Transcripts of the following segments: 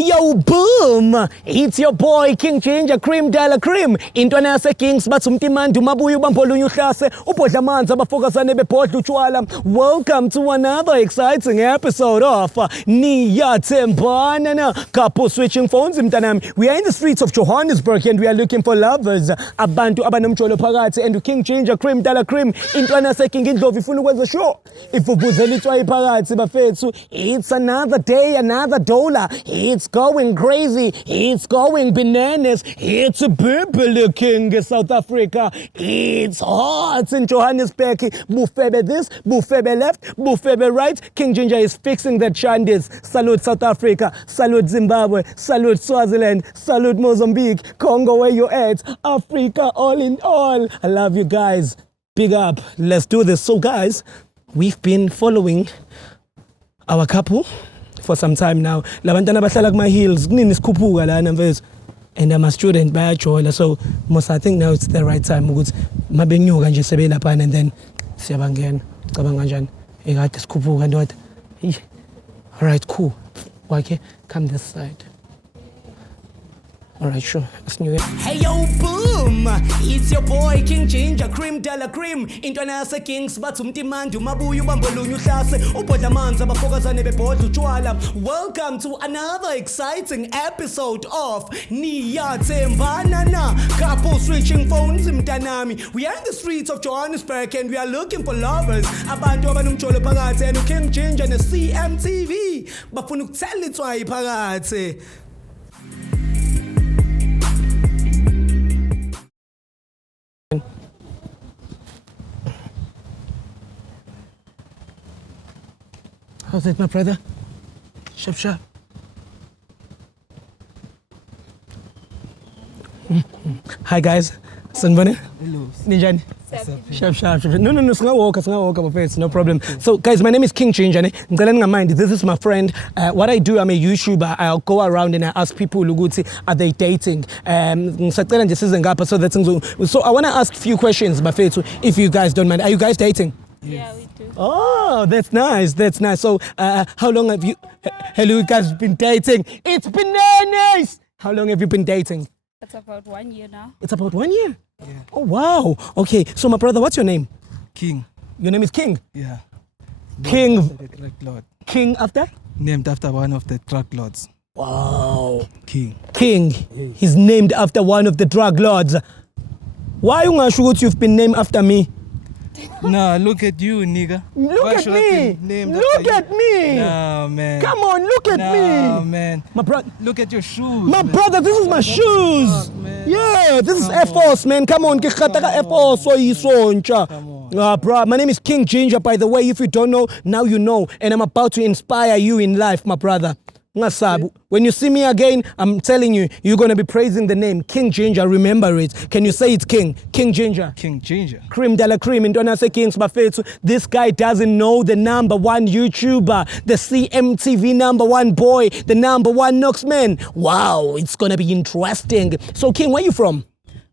Hey yo, boom! It's your boy King Ginger Cream Dala Cream. Intwana yase Kings batsumtimandi umabuya ubambolunye uhlase ubhodla amanzi abafokazane bebhodla utshwala. Welcome to another exciting episode of Niyathembana Na. Couple switching phones mntanami. We are in the streets of Johannesburg and we are looking for lovers. Abantu abanomjolo phakathi and King Ginger Cream Dala Cream. Intwana yase King Indlovu ifuna ukwenza show. Ifubuzela itswayi phakathi bafethu. It's another day, another dollar. It's going crazy. It's going bananas. It's a bubble king in South Africa. It's hot in Johannesburg. Bufebe this, bufebe left, bufebe right. King Ginger is fixing the chandis. Salute South Africa. Salute Zimbabwe. Salute Swaziland. Salute Mozambique. Congo, where you at? Africa, all in all. I love you guys. Big up. Let's do this. So guys, we've been following our couple for some time now. Labantana bahlala kuma hills kunini sikhuphuka lana mfethu. And I'm a student bayajola, so I think now it's the right time ukuthi mabenyuka nje sebelapha and then siyabangena. Cabanga kanjani? Ekade sikhuphuka ndoda. All right, cool. Okay, come this side. All right, sure. Hey yo, boom! It's your boy King Ginger Cream Dala Cream. Intwana yase Kings batsumtimandi umabuya ubambolunye uhlase ubhodla amanzi abafokazane bebhodla utshwala. Welcome to another exciting episode of Niyathembana Na. Couple switching phones mntanami. We are in the streets of Johannesburg and we are looking for lovers. Abantu abanomjolo phakathi and King Ginger ne CMTV bafuna ukuthela itswayi phakathi. How's it, my brother? Sharp, sharp. Hi, guys. Sanbone? Hello. Ninjani? Sharp, sharp. No, walk, my face, no problem. So, guys, my name is King Ginger. This is my friend. What I do, I'm a YouTuber. I'll go around and I ask people, are they dating? So I want to ask a few questions, if you guys don't mind. Are you guys dating? Yeah, we do. Oh, that's nice. So, how long have you guys been dating? It's bananas! How long have you been dating? It's about 1 year now. It's about 1 year? Yeah. Oh, wow. Okay, so my brother, what's your name? King. Your name is King? Yeah. King. The drug lord. King after? Named after one of the drug lords. Wow. King. King. He's named after one of the drug lords. Why you've been named after me? Nah, look at you, nigga. Look at me. Look at me. Nah, man. Come on, look at me. Nah, man. My brother. Look at your shoes. My man. brother, this is my shoes. Fuck, man. Yeah, this is Air Force, man. Come on, Air Force. Bro, my name is King Ginger, by the way. If you don't know, now you know. And I'm about to inspire you in life, my brother. When you see me again, I'm telling you, you're going to be praising the name King Ginger. Remember it. Can you say it's King? King Ginger. King Ginger. Cream Dala Cream. Intwana yase Kings bafethu. This guy doesn't know the number one YouTuber, the CMTV number one boy, the number one Knoxman. Wow, it's going to be interesting. So, King, where are you from?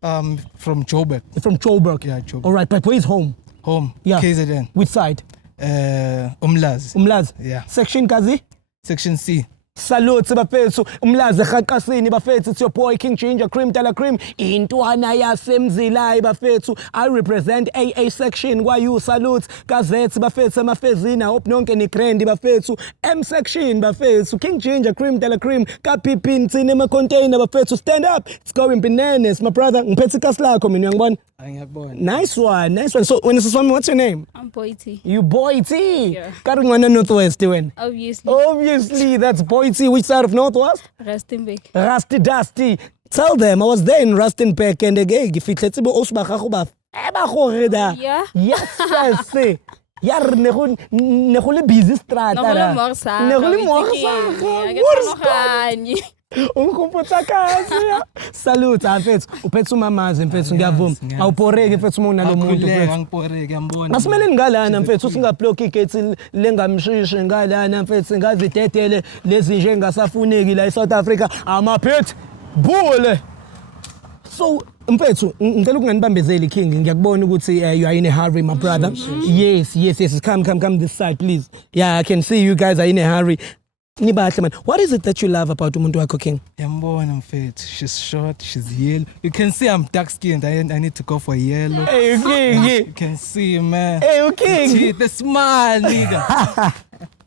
From Joburg. You're from Joburg? Yeah, Joburg. All right, but where's home? Home. Yeah. KZN. Which side? Umlazi. Yeah. Yeah. Section Kazi? Section C. Salute bafethu umlazi ekhaqasini bafethu. It's your boy King Ginger Cream Dala Cream intwana yasemzilayi bafethu. I represent AA section kwa you salute gazethi bafethu amafezini. I hope nonke ni grand bafethu. M section bafethu King Ginger Cream Dala Cream kapipini tsine ma container bafethu. Stand up, it's going bananas my brother. Ngiphethe ikasi lakho mina ngiyabona. Nice one. So when is what's your name? I'm Boy T. You Boy T? Yeah. Karungwana Northwest when? Obviously, that's Boy T. Which side of Northwest? Rustenburg. Rusty Dusty. Tell them I was there in Rustenburg and again if it's let's go Yeah. Yes, say. Ja, ne go busy straat. Ne go Unkumputsa kazi. Salute mfethu. Uphethe umamazi mfethu ngiyavuma. Awuporeki mfethu uma unalo muntu mfethu. Angiporeki yambona. Asimeleni ngalana mfethu singablock igate lengamshishi ngalana mfethu ngazidedele lezi nje engasafuneki la eSouth Africa amaphethe bule. So mfethu ngicela ukunganibambezeli King ngiyakubona ukuthi you are in a hurry my brother. Yes. Come this side please. Yeah, I can see you guys are in a hurry. Nibahle man. What is it that you love about umuntu wakho King? Ngiyambona mfethu. She's short, she's yellow. You can see I'm dark skinned. I need to go for yellow. Hey King. You can see man. Hey King. The smile nigga.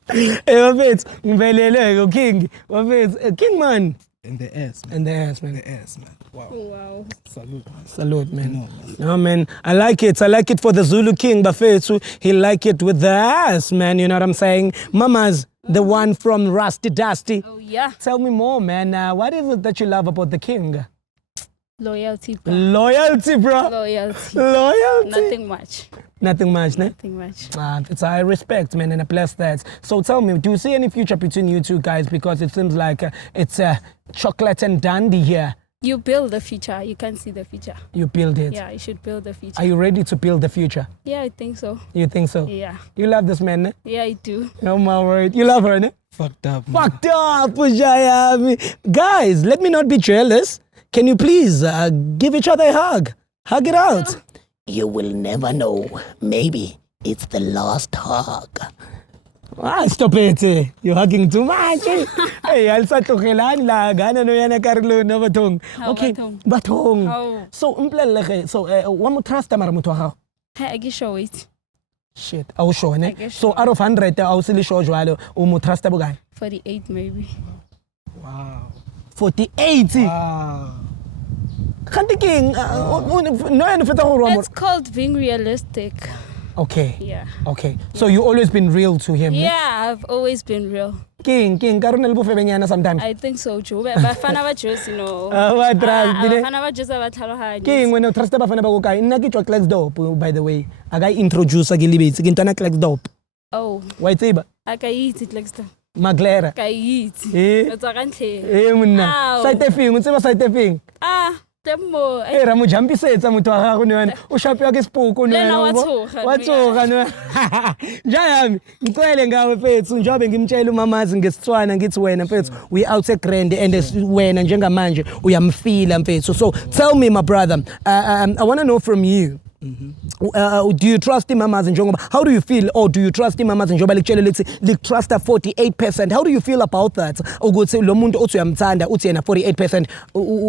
Hey wafethu, ngiveleleke King. Wafethu, King man. In the ass, man. In the ass, man. The ass, man. Wow. Salute, man. Salute, man. No, man. I like it. I like it for the Zulu King, Bafethu. He like it with the ass, man. You know what I'm saying? Mama's the one from Rusty Dusty. Oh, yeah. Tell me more, man. What is it that you love about the King? Loyalty, bro. Loyalty, bro. Loyalty. Loyalty. Nothing much. Nothing much, ne? Nothing much. It's I respect, man, and I bless that. So tell me, do you see any future between you two guys? Because it seems like it's chocolate and dandy here. You build the future. You can see the future. You build it. Yeah, you should build the future. Are you ready to build the future? Yeah, I think so. You think so? Yeah. You love this man, ne? Yeah, I do. Oh my word. You love her, ne? Fucked up. Man. Fucked up, Pujayami. Guys, let me not be jealous. Can you please give each other a hug? Hug it out. You will never know. Maybe it's the last hug. Stop it. You're hugging too much. Hey, I'll start to kailan la. Gana no yana Carlo no batong. Okay, batong. How? So, one more trust amara mo to how? Hey, I can show it. Shit, I will show, ne? guess So, out of 100, I will still show you mo trust abo guy. 48 maybe. Wow. 48. Wow. Kanti King, It's called being realistic. Okay. Yeah. Okay. So you always been real to him? Yeah, I've always been real. King, karunel bufe benyana sometimes. I think so too. Bafana ba just, you know. What trust? Bafana ba just abathalohanyo. King, when you trust bafana ba ko kai, nna ke twa Clex Dope by the way. Aga introduce ke libetsi ke ntana Clex Dope. Oh. Wa itseba? Akayithi Clex Dope. Maglera. Akayithi. Etsa kantle. Monna. Site efing, utseba site efing. Temmo. Ramu jampisetsa motho wa gago ne wena. O shapiwa ke spoko ne wena. Wa tsoga ne. Njayami, ngicela ngawe mfethu njobe ngimtshela umamazi ngesitswana ngithi wena mfethu we out eGrand and wena njengamanje uyamfila mfethu. So tell me my brother, I want to know from you. Do you trust him mamazi njengoba? How do you feel? Or do you trust him mamazi njengoba likutshela lithi trust 48%? How do you feel about that? Ukuthi lo muntu othi uyamthanda uthi yena 48%.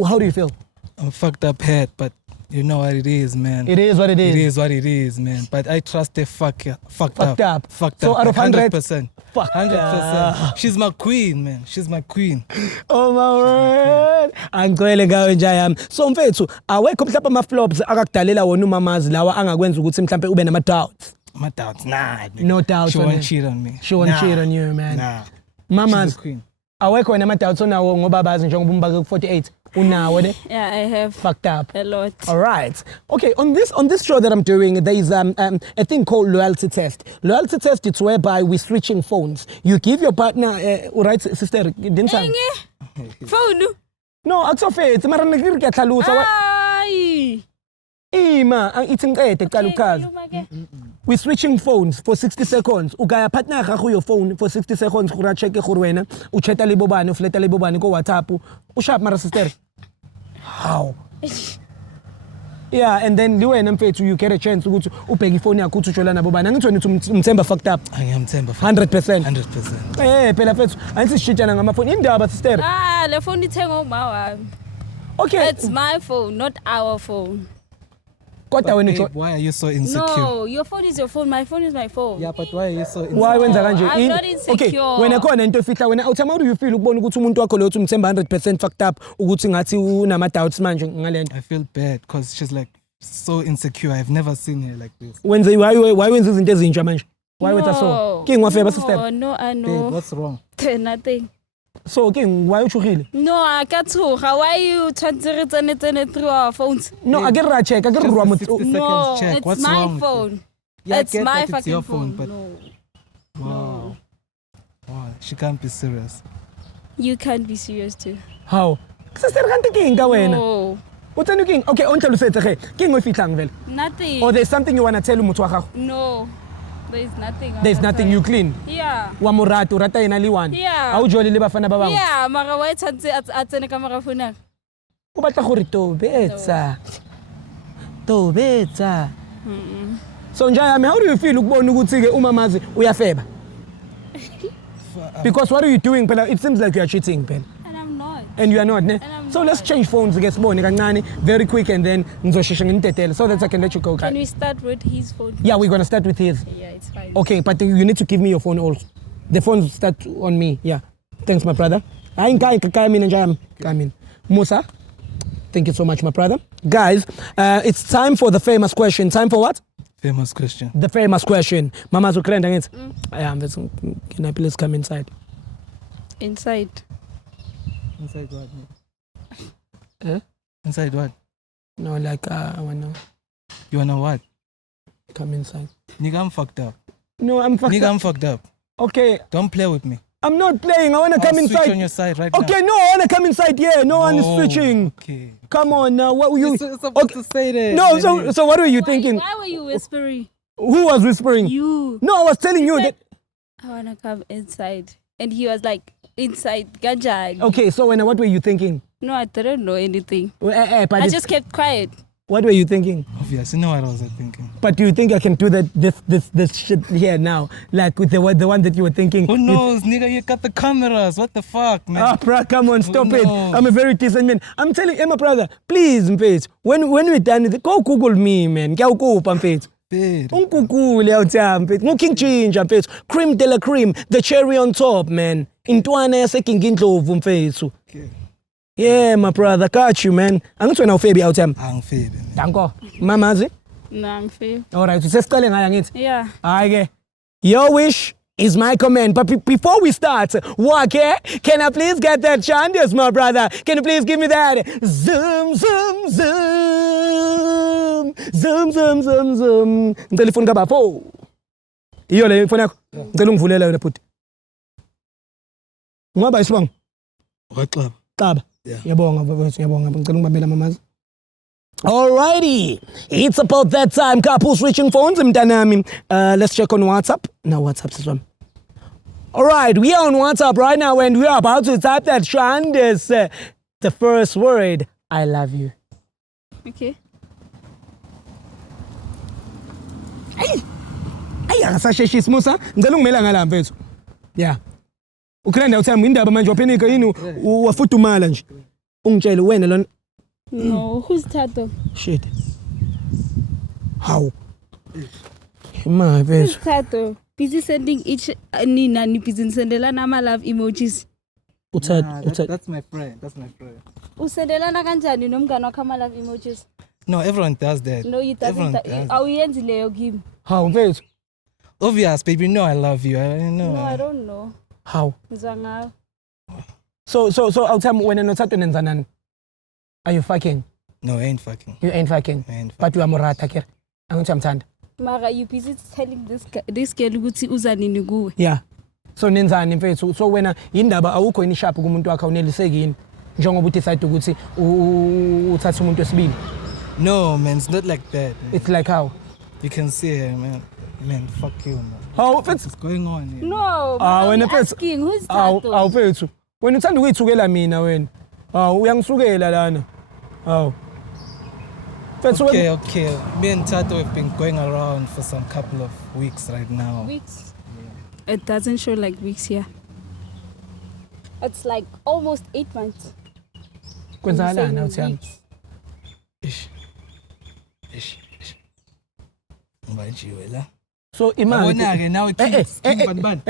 How do you feel? I'm fucked up head, but you know what it is, man. It is what it is. It is what it is, man. But I trust the fucked up. So out of 100%. 100%. She's my queen, man. She's my queen. Oh my word. Angcwele ngawe njayami. So mfethu, awekho mhlawumbe ama flops akakudalela wona umamazi lawa angakwenza ukuthi mhlawumbe ube nama doubts. My doubts, nah. No doubts. She won't cheat on me. She won't cheat on you, man. Nah. Mamazi. She's the queen. Awekho wena ama doubts onawo ngoba bazi njengoba umbake ku 48. Unawo ne? Yeah, I have. Fucked up. A lot. All right. Okay, on this show that I'm doing, there is a thing called loyalty test. Loyalty test, it's whereby we're switching phones. You give your partner, right, sister, didn't say? Phone? No, akusofe, it's mara ngikhalusa. Ay. Ima, it's ngqede qalukazi. We're switching phones for 60 seconds. Ugaya partner ga go your phone for 60 seconds go ra check gore wena u cheta le bobane u fleta le bobane ko WhatsApp. U sharp mara sister. How? Yeah, and then wena mfethu you get a chance ukuthi ubheke ifone yakho uthi ujola nabo bani. Angithoni ukuthi umthemba fucked up. Ngiyamthemba 100%. 100%. Phela mfethu angithi sishitshana ngamafoni indaba sister. Le phone ithenga uma wami. Okay. It's my phone, not our phone. Why are you so insecure? No, your phone is your phone, my phone is my phone. Yeah, but why are you so insecure? Why wenza kanje? I'm not insecure. Okay, wena khona into efihla wena how do you feel ukubona ukuthi umuntu wakho lo uthi umthemba 100% fucked up ukuthi ngathi unama doubts manje ngalento? I feel bad because she's like so insecure. I've never seen her like this. Why wenza izinto ezintsha manje? Why wenza so? King wafeba sister. No, I know. Babe, what's wrong? Nothing. So King, why uchugile? No, I can't talk. Why you transferring through our phones? No, I get right check. I get wrong. 60 seconds No, check. it's What's my wrong phone. Yeah, It's my fucking your phone. but No. wow. Wow, she can't be serious. You can't be serious too. How? Sister kanti King ka wena. No. What's new King? Okay, on tell you King we fitlang vele. Nothing. Or there's something you want to tell umuthu wa gago? No. There's nothing. There's nothing you clean. Yeah. Wa moratu rata ena le one. Yeah. Awujoli le bafana ba bang. Yeah, mara why tshantse a tsene ka mara phone ya? O batla gore tobetsa. Tobetsa. So njayami, how do you feel ukubona ukuthi ke umamazi uyafeba? Because what are you doing, Pela? It seems like you are cheating, Pela. And I'm not. And you are not, ne? And I'm So not. let's change phones, very quick, and then so that I can let you go. Can we start with his phone? Yeah, we're gonna start with his. Yeah, it's fine. Okay, but you need to give me your phone also. The phone start on me. Yeah. Thanks, my brother. Come in. Musa, thank you so much, my brother. Guys, it's time for the famous question. Time for what? Famous question. The famous question. Mama Zukrenda, can I please come inside? Inside. Inside what? Eh? Inside what? No, like I wanna You wanna what? come inside. Nigga, I'm fucked up. No, I'm fucked Nigga, up. I'm fucked up. Okay, Don't play with me. I'm not playing. I wanna come I'll inside. switch on your side right now. Okay, no, I wanna come inside. Yeah, no one is Oh, switching. Okay. Come on now. What were you? You're supposed to say that. No, so what were you Why, thinking? why were you whispering? Who was whispering? You. No, I was telling you that. I want to come inside. And he was like, inside, Gajag. Okay, so what were you thinking? No, I didn't know anything. But I just kept quiet. what were you thinking? Obviously, you know what I was thinking. But do you think I can do this shit here now? Like with the one that you were thinking? Who knows, nigga? You got the cameras. What the fuck, man? Ah, bruh, come on, stop Who it. knows? I'm a very decent man. I'm telling you, my brother, please, mfethu. When we're done with it, go Google me, man. Ngiyakupha mfethu. Bid. Ungugule awutham mfethu. Ngu-King Ginger mfethu. Cream de la cream, the cherry on top, man. Intwana yaseking indlovu mfethu. Okay. Yeah, my brother, got you, man. Angithi wena ufebi awutham. Angifebe. Danko. Mamazi? No, I'm fair. All right, usesiqale ngayo ngithi. Yeah. Hayi ke. Your wish is my command. But before we start, okay? Can I please get that chant? Yes, my brother. Can you please give me that? Zoom, zoom, zoom. Zoom, zoom, zoom, zoom. Ngicela ifoni kabapho. Iyo le ifoni yakho. Ngicela ungivulele yona futhi. Ngoba isibongo. Waxaba. Xaba. Yeah. Yabonga bafethu, yabonga. Ngicela ungibambela mamazi. Alrighty, it's about that time. Couples switching phones, mtanami. Let's check on WhatsApp. No, WhatsApp is one. Alright, we are on WhatsApp right now and we are about to type that Shandes. The first word, I love you. Okay. Ay, angasasheshisi Musa. Ngicela ungimela ngala mfethu. Yeah. Ukhulenda uthamba indaba manje waphenika yini wafudumala nje. Ungitshele wena lona. No, who's Tato? Shit. How? My Who's bitch. Tato? Busy sending each Nina busy sendela nama love emojis. That's my friend. That's my friend. Usendelana kanjani nomngane wakho ama love emojis? No, everyone does that. No, you Everyone doesn't. does. Awuyenzi leyo kimi. How, bitch? Obvious, baby. No, I love you. I know. No, I don't know. How? Ngizwa ngawe. So I'll tell you when I'm not nenzanani. Are you fucking? No, I ain't fucking. You ain't fucking. I ain't But you are morata kere. Angithi amthanda. Mara, you busy telling this girl ukuthi uza nini kuwe. Yeah. So nenzani mfethu. So wena indaba awukho ini sharp kumuntu wakho unelisekini. Njengoba uthi side ukuthi uthatha umuntu wesibili. No, man, it's not like that. Man. It's like how? You can see it, man. Man, fuck you, man. How mfethu? What's going on here? No, Wena I'm mfethu. asking who's Aw Tato? mfethu. Wena uthanda ukuyithukela mina wena. Uyangisukela lana. Aw. Mfethu Okay. Me and Tato have been going around for some couple of weeks right now. Weeks. It doesn't show like weeks here. It's like almost 8 months. kwenzakalani Saying awuthami? weeks. Ish. Mbanjiwe la. So imali. Yabona-ke nawe King Banban.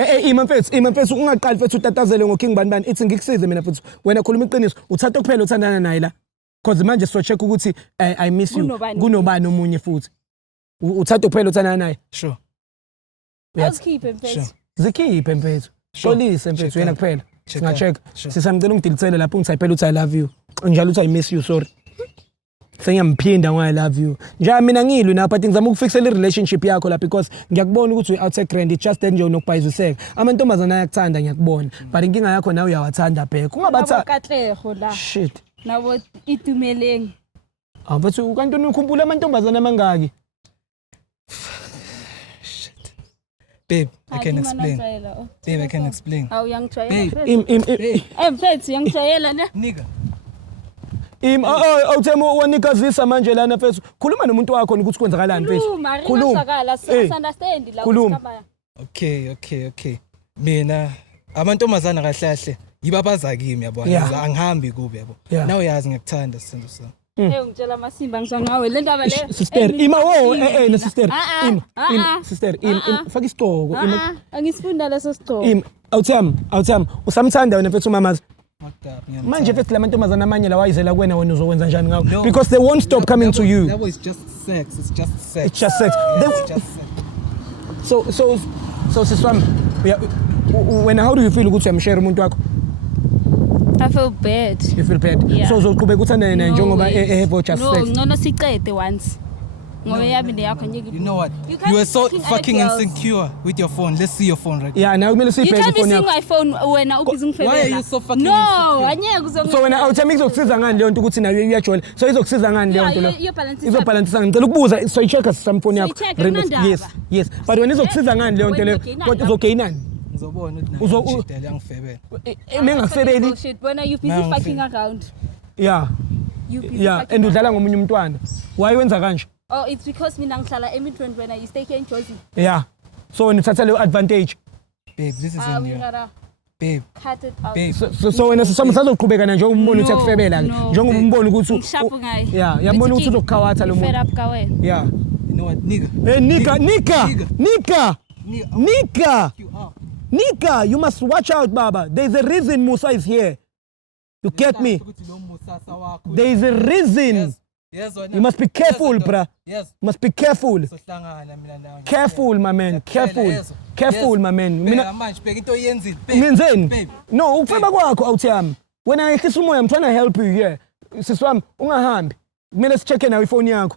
Ima mfethu ungaqali mfethu utatazele ngoking banban ithi ngikusize mina mfethu wena khuluma iqiniso uthatha kuphela uthandana naye la because manje so check ukuthi I miss you kunobani omunye futhi uthatha kuphela uthandana naye Sure. I'll keep him Sure. first. zikhiphe mfethu xolise mfethu wena kuphela singa-check Sure. sisamcela ungidilitsele lapho ungithayipela uthi I love you njalo uthi I miss you sorry sengiyamphinda ngo I love you nje mina ngilwi na but ngizama ukufixela i-relationship yakho la because ngiyakubona ukuthi u-outside grand just that nje unokubhayiziseka amantombazana ayakuthanda ngiyakubona but inkinga yakho nawe uyawathanda bheka ungabathanda Katlego la. shit Nabo itumeleng. mfethu kanti ukhumbula amantombazana amangaki Shit. Babe, I can explain. Babe, I can explain. Aw yangitshayela. Babe. Mfethu yangitshayela ne. Nigga. awuthema wanikazisa manje lana mfethu khuluma nomuntu wakho ukuthi kwenzakalani mfethu Khuluma, ngiyasakala, understand la Khuluma. usikhamba. Okay. Mina, amantombazana kahle kahle yibabaza kimi yabo Yeah. angihambi kubi yabo Yeah. nawe yazi ngikuthanda sithando sami Hey ngitshela amasimba ngisangawe le ndaba le. Sister ima no sister sister faka isigqoko Angisifunda leso sigqoko. awuthami usamthanda wena mfethu mamazi Makdabi, manje mfethu lamantombazana amanye la wayizela kuwena wena uzokwenza njani ngawo because they won't stop coming to you. That was just sex. It's just sex. It's just sex. It's just sex. So siswami wena how do you feel ukuthi uyamshare umuntu wakho? I feel bad. You feel bad. Yeah. So uzoqhubeka uthanda yena njengoba ehebo just sex. No, ngcono siqede once. Ngoba yabi yakho ngeke. You know what? You can't You were so be fucking girls. insecure with your phone. Let's see your phone right Yeah, now kumele You siyibheke can't be ifoni seeing yakho. my phone wena ubhizi ngifebela. Why are you so fucking No, insecure? anyeke uzonge. So wena awuthami izokusiza ngani leyo nto ukuthi nayo iyajola. So izokusiza ngani leyo nto leyo? Izobalansisa ngicela ukubuza so i-check some phone yakho. So i-check, akunandaba. Yes. But wena izokusiza ngani leyo nto leyo? Kodwa uzogainani? Ngizobona ukuthi nayo shitela ngifebela. Mengafebeli. Bullshit. Wena you busy fucking around. Yeah. You busy Yeah, fucking and udlala around. ngomunye umntwana. Why wenza kanje? Oh, it's because mina ngihlala eMidrand wena you stay here in Jozi. Yeah. So wena uthatha leyo advantage. Babe, this is in We you. gotta Babe, cut it out. babe. So wena sisazoqhubeka na njengoba umbona ukuthi yakufebela ke. No, Njengoba umbona ukuthi Ngishapu ngaye. Yeah, yambona ukuthi uzokhawatha lo Fed muntu. up ka wena. Yeah. You know what, nigga? Hey Nika. You are. Nika, you must watch out, Baba. There's a reason Musa is here. You get me? There is a reason. Yes, You must be careful, bruh. Yes. You must be careful. Sohlangana mina nawe. Careful, my man. Careful, my man. Mina manje bheka into oyenzile. Ngenzeni? Babe. No, ukufeba kwakho awuthami. Wena ngehlisa umoya, I'm trying to help you here. Siswami, ungahambi. Kumele sicheke nawe ifoni yakho.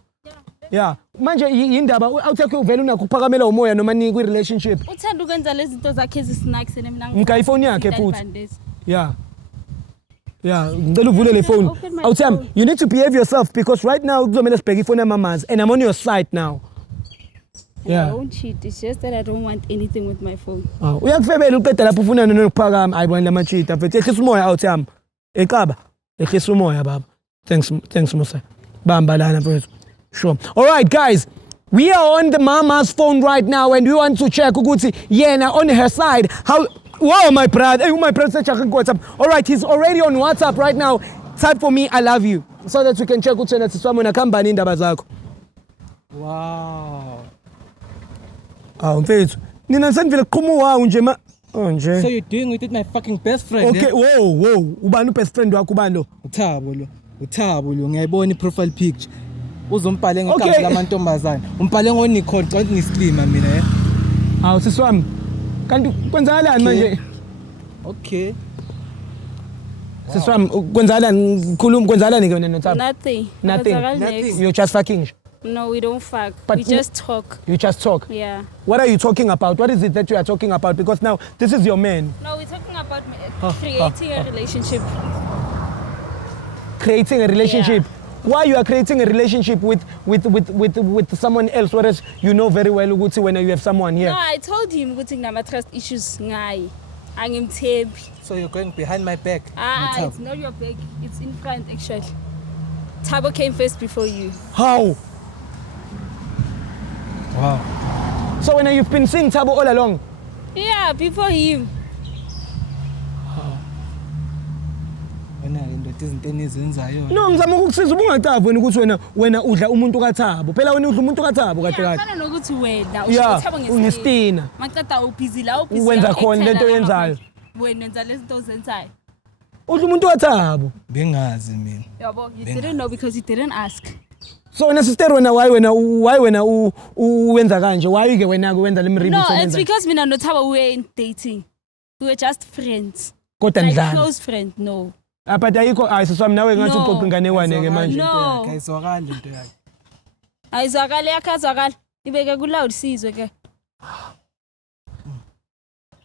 Yeah. Manje indaba awuthekho uvela unakho ukuphakamela umoya noma ni kwi relationship. Uthanda ukwenza lezi zinto zakhe ezisinakes mina Ngika ifoni yakhe futhi. Yeah. Yeah, ngicela uvule le phone. Open my Awuthami, phone. you need to behave yourself because right now kuzomela sibheke ifoni yamamazi and I'm on your side now. I Yeah. won't cheat. It's just that I don't want anything with my phone. Uyakufebela uqeda lapho ufuna nokuphakama ayibona lamachita mfethu ehlisa umoya awuthami. Eqaba, ehlisa umoya baba. Thanks Musa. Bamba lana mfethu. Sure. All right guys, we are on the mama's phone right now and we want to check ukuthi yena on her side how. Wow, my brother. Hey, my brother said WhatsApp. All right, he's already on WhatsApp right now. Type for me, I love you, so that we can check ukuthi wena siswami wena khamba nini indaba zakho. Wow. Mfethu. Nina sendivele qhumuwa nje ma. Nje. So you're doing with it my fucking best friend. Okay, whoa. Ubani best friend wakho ubani lo? Uthabo lo ngiyayibona i-profile picture. Uzombhale ngegama Okay. lamantombazana. Umbhale ngoNicole xa ngislima mina Siswami. Kanti kwenzakalani manje? Okay. Siswami kwenzakalani kwenzakalani ke wena noThabo? Nothing. Nothing. Nothing. You're just fucking. No, we don't fuck. But We just talk. You just talk. Yeah. What are you talking about? What is it that you are talking about? Because now this is your man. No, we're talking about creating a relationship. Creating a relationship. Why you are creating a relationship with someone else, whereas you know very well ukuthi when you have someone here. No, I told him ukuthi nginama trust issues ngaye. Angimthembi. So you're going behind my back. It's not your back. It's in front actually. Thabo came first before you. How? Wow. So when you've been seeing Thabo all along? Yeah, before him. Wena indoda izinto enizenzayo. No, ngizama ukukusiza ubungacavi wena ukuthi wena udla umuntu kaThabo. Phela wena udla umuntu kaThabo kade kade. Fana nokuthi wena Yeah, uthabo unestina. Maqeda ubusy la ubusy. Wenza khona lento oyenzayo. Wena wenza lezi zinto ozenzayo. Udla umuntu kaThabo. Bengazi mina. Yabo, you didn't know because you didn't ask. So wena sister wena why wena uwenza kanje? Why ke wena wenza le mribi No, so it's wenza? because mina no Thabo we weren't dating. We were just friends. Kodwa Like ndlala. close friends, no. But ayikho ayisiswami nawe ngathi No. uqoqa inganekwane ke manje. No. Ayizwakali into yakhe. Ayizwakali yakazwakali. Ibeke ku loud sizwe ke.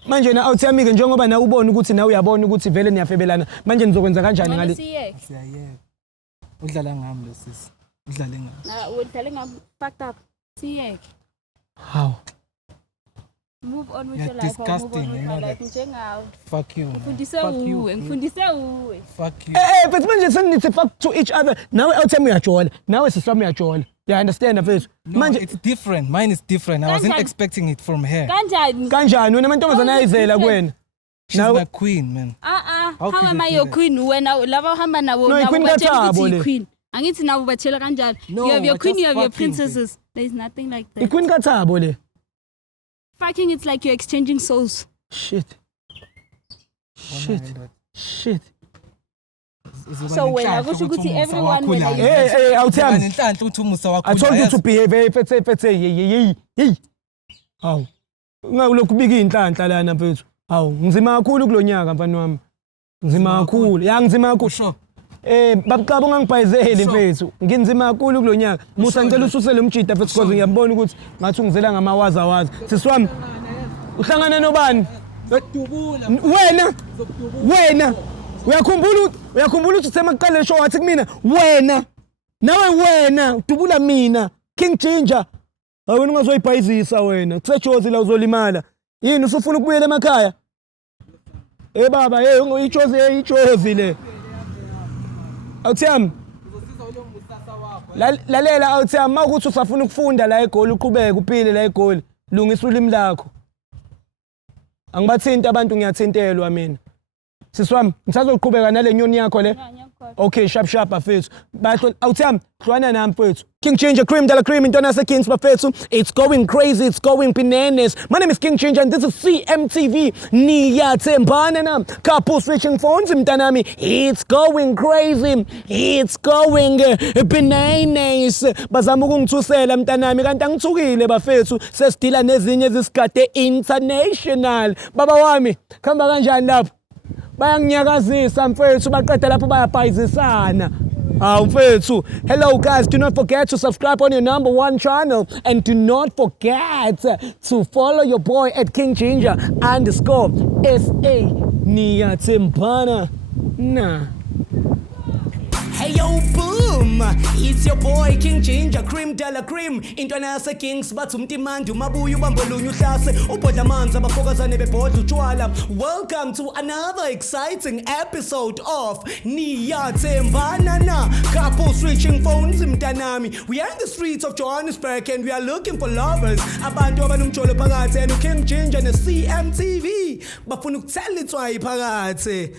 Manje na awuthami ke njengoba na ubona ukuthi na uyabona ukuthi vele niyafebelana. Manje nizokwenza kanjani ngale? Siyayeka. Udlala ngami lo sisi. Udlale ngami. Udlale ngam fucked up. Siyeke. How? Move on with You're your life. disgusting, Move on with you my know life. that. Njengawe. Fuck you. Ngifundise Fuck you. uwe, ngifundise uwe. Fuck you. But manje senithi fuck to each other. Nawe awuthami uyajola. Nawe siswami uyajola. You understand mfethu? No, Manje it's different. Mine is different. I wasn't Kanjani? expecting it from her. Kanjani? kanjani wena amantombazana ayizela kuwena? She's Now- my queen, man. How How could am you I do your that? queen? Wena lava uhamba nabo No, nabo i-queen batshela kaThabo ukuthi le. i-queen. Angithi nabo batshela kanjalo. No, You have your we're queen, just you have your fucking. princesses. There's nothing like that. i-queen kaThabo le. Fucking, it's like you're exchanging souls. Shit. So wena kusho ukuthi everyone wena you- Hey, awuthami. Nenhlanhla uthi umusa wakho. I told you to behave efethe hey. Hawu. Ungawulokhu ubika inhlanhla lana mfethu. Hawu, ngizima kakhulu kulonyaka mfana wami. Ngizima kakhulu. Ya ngizima kakhulu. Sure. Babuxaba ungangibhayizeli Sure. mfethu. Nginzima kakhulu kulonyaka. Musa ngicela ususe lo mjida mfethu because ngiyambona ukuthi ngathi ungizela ngamawaza. Sisiwami. Uhlangana nobani? Wena. Uyakhumbula ukuthi uthema kuqala show wathi kumina wena. Nawe wena udubula mina. King Ginger. Awena ungazoyibhayizisa wena. Kusejozi la uzolimala. Yini usufuna ukubuyela emakhaya? Baba, ijozi le. Awuthami. Lalela awuthami mawukuthi usafuna ukufunda la eGoli uqhubeke uphile la eGoli. Lungisa ulimi lakho. Angibathinta abantu ngiyathintelwa mina. Sisiwami, ngisazoqhubeka nale nyoni yakho le. Okay, sharp bafethu. Batho awuthami, hlwana nami mfethu. King Ginger Cream Dala Cream into nase Kings bafethu. It's going crazy, it's going bananas. My name is King Ginger and this is CMTV. Niyathembana Na. Couple switching phones mntanami. It's going crazy. It's going bananas. Bazama ukungithusela mntanami kanti angithukile bafethu. Sesidila nezinye ezisigade international. Baba wami, khamba kanjani lapho? Bayanginyakazisa mfethu baqeda lapho bayabhayizisana. Mfethu. Hello guys, do not forget to subscribe on your #1 channel and do not forget to follow your boy at King Ginger _SA Niyathembana Na. Hey yo boom, it's your boy King Ginger Cream Dala Cream into nase Kings bathi umtimandi umabuya ubambolunya uhlase ubhodla amanzi abafokazane bebhodla utshwala. Welcome to another exciting episode of Niyathembana Na. Couple switching phones mntanami. We are in the streets of Johannesburg and we are looking for lovers. Abantu abanumjolo phakathi and King Ginger ne CMTV bafuna ukuthela itswayi phakathi.